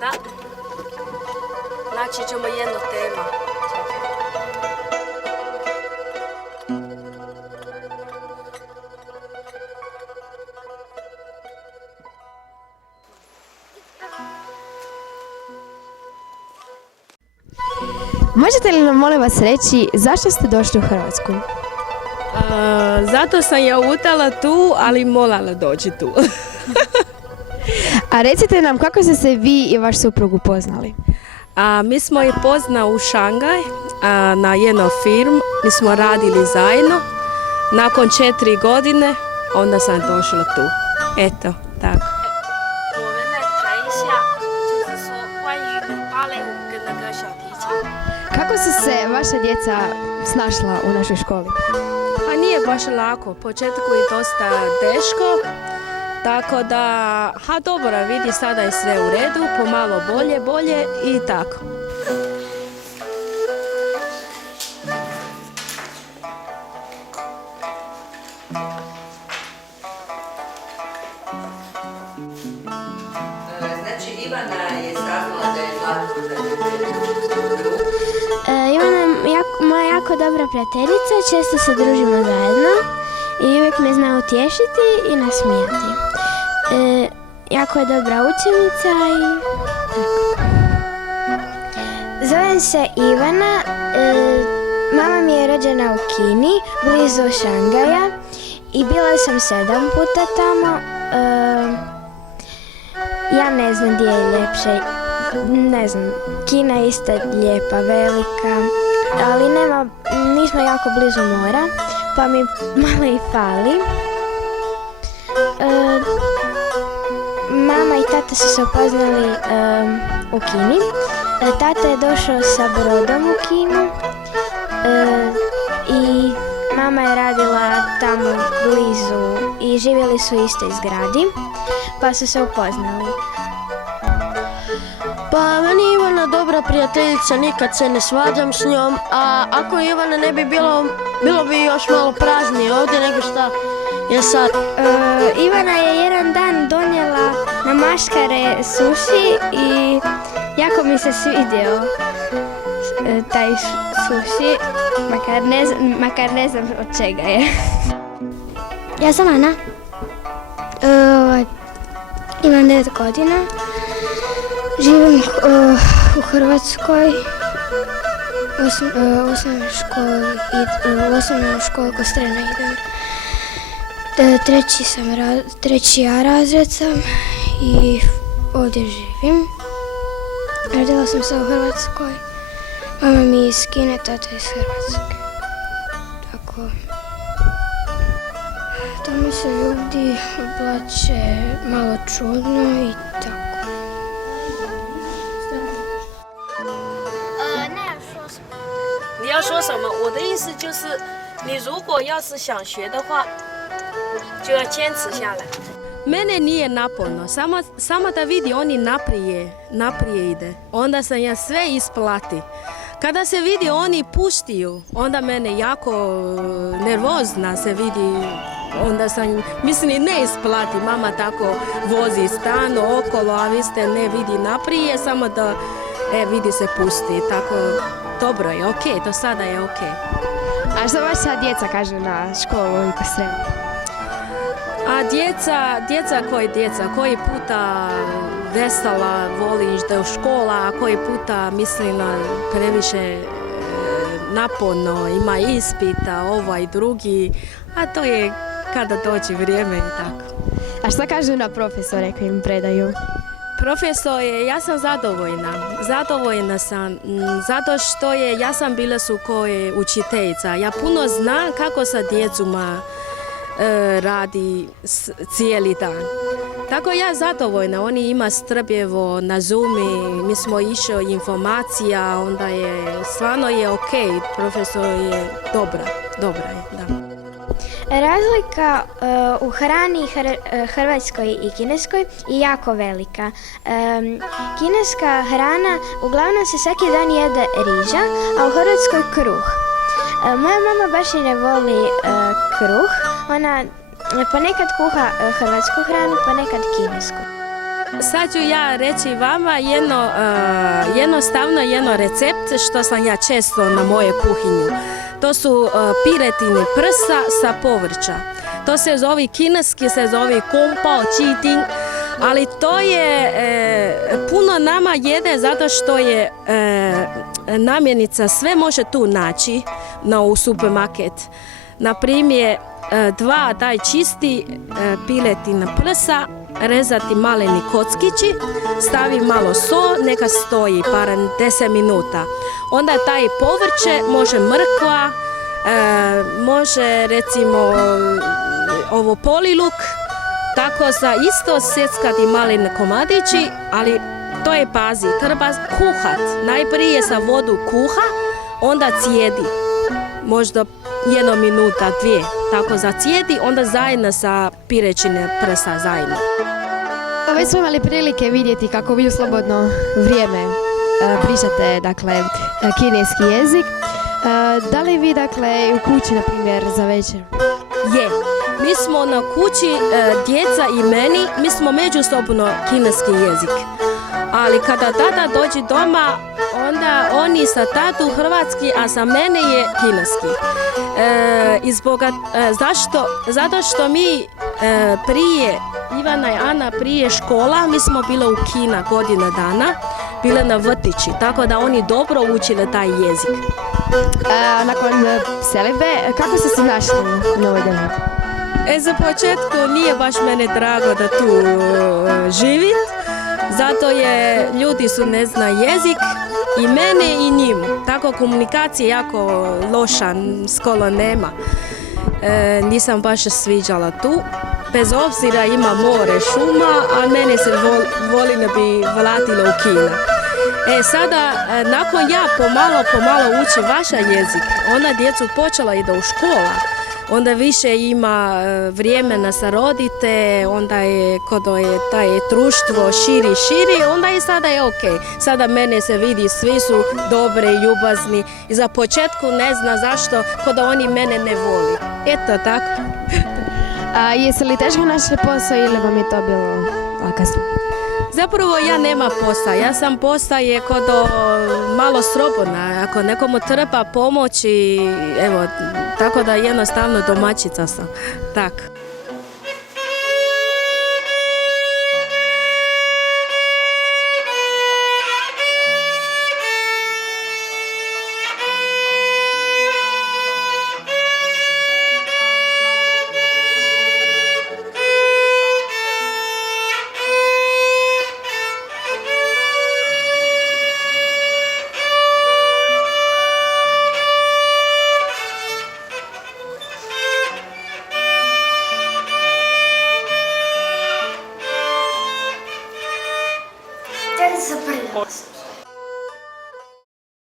sada naći ćemo jednu temu. Možete li nam, molim vas, reći zašto ste došli u Hrvatsku? Zato sam ja utala tu, ali morala doći tu. A recite nam kako ste se vi i vaš suprug upoznali? Mi smo je poznali u Šangaj na jednu firmu. Mi smo radili zajedno. Nakon 4 godine onda sam došla tu. Eto, tako. Kako su se vaša djeca snašla u našoj školi? Pa nije baš lako. Početku je dosta teško. Tako da, dobro, vidi, sada je sve u redu, pomalo bolje i tako. Znači, Ivana je saznala da je Zlatko za Ivana je moja jako dobra prijateljica, često se družimo zajedno i uvijek me zna utješiti i nasmijati. Jako je dobra učenica i tako. Zovem se Ivana, mama mi je rođena u Kini, blizu Šangaja i bila sam 7 puta tamo. Ja ne znam gdje je ljepše, ne znam, Kina je isto lijepa, velika, ali nismo jako blizu mora, pa mi malo i fali. Mama i tata su se upoznali u Kini. Tata je došao sa brodom u Kinu i mama je radila tamo blizu i živjeli su u istoj zgradi, pa su se upoznali. Pa meni je Ivana dobra prijateljica, nikad se ne svađam s njom, a ako Ivana ne bi bilo bi još malo praznije ovdje nego šta je sad. Ivana je jedan dan donijela na maškare suši i jako mi se svidio taj suši, makar ne znam od čega je. Ja sam Ana, imam 9 godina, živim u Hrvatskoj, u osnovnoj školi Kostrena idem. Treći A razred sam i ovdje živim. Rodila sam se u Hrvatskoj. Mama mi je iz Kine, tata iz Hrvatske. Tako. Tamo se ljudi oblače malo čudno i tako.你要说什么？我的意思就是，你如果要是想学的话，就要坚持下来。Mene nije naporno, samo da vidi oni naprijed ide. Onda sam ja sve isplati. Kada se vidi oni puštiju, onda mene jako nervozna se vidi. Onda sam, mislim, ne isplati. Mama tako vozi stalno okolo, a vi ste ne vidi naprijed, samo da vidi se pusti. Tako, dobro je, ok, do sada je ok. A što vaša djeca kažu na školu i Kostrenu? A djeca koji puta vesela voli ići do škola, a koji puta misli na previše naporno, ima ispita, ovaj drugi, a to je kada dođe vrijeme i tako. A šta kažu na profesore koji im predaju? Profesor je, ja sam zadovoljna sam, zato što ja sam bila su koje učiteljica. Ja puno znam kako sa djecuma radi cijeli dan. Tako ja zadovoljna, oni ima strpljivo na Zoomi, mi smo išli informacija, onda je, stvarno je ok, profesor je dobra je, da. Razlika u hrani hrvatskoj i kineskoj je jako velika. Kineska hrana uglavnom se svaki dan jede riža, a u Hrvatskoj kruh. Moja mama baš i ne voli kruh, ona ponekad kuha hrvatsku hranu, ponekad kinesku. sad ću ja reći vama jednostavno jedno recept što sam ja često na moje kuhinju. To su piletine prsa sa povrća. To se zove kineski, se zove kung pao chi ting, ali to je puno nama jede zato što je namirnica, sve može tu naći u supermarket. Na primjer, dva taj čisti piletina prsa, rezati maleni kockići, stavi malo sol, neka stoji par 10 minuta. Onda taj povrće može mrkva, može recimo ovo poliluk, tako za isto seckati malene komadići, ali to je pazi, treba kuhat. Najprije sa vodu kuha, onda cijedi. Možda 1 minuta, 2, tako zacijedi, onda zajedno sa pilećine prsa zajedno. Već smo imali prilike vidjeti kako vi u slobodno vrijeme pričate, dakle, kineski jezik. Da li vi, dakle, u kući, na primjer, za večer? Je, mi smo na kući, djeca i meni, mi smo međusobno kineski jezik. Ali kada tata dođe doma, onda oni sa tatu hrvatski, a sa mene je kineski. Zašto? Zato što mi prije, Ivana i Ana prije škola, mi smo bile u Kina godina dana, bile na vrtići, tako da oni dobro učile taj jezik. Nakon selidbe, kako ste se našli u Novoj Delhi? Za početku nije baš mene drago da tu živim, zato je ljudi su ne zna jezik i mene i njim. Tako komunikacija jako loša, skoro nema. Nisam baš sviđala tu. Bez obzira ima more, šuma, a mene se voli da bi vratila u Kina. Sada, nakon ja pomalo učim vaša jezik, onda djecu počela i da u škola, onda više ima vremena sa rodite, onda je, kada je taj društvo širi, onda i sada je ok. Sada mene se vidi, svi su dobri, ljubazni i za početku ne zna zašto, kada oni mene ne voli. Eto tako. Jeste li teško našli posao ili vam je to bilo kasno? Zapravo ja nema posla, ja sam postaje kod malo slobodna, ako nekomu treba pomoći, evo, tako da jednostavno domaćica sam, tak.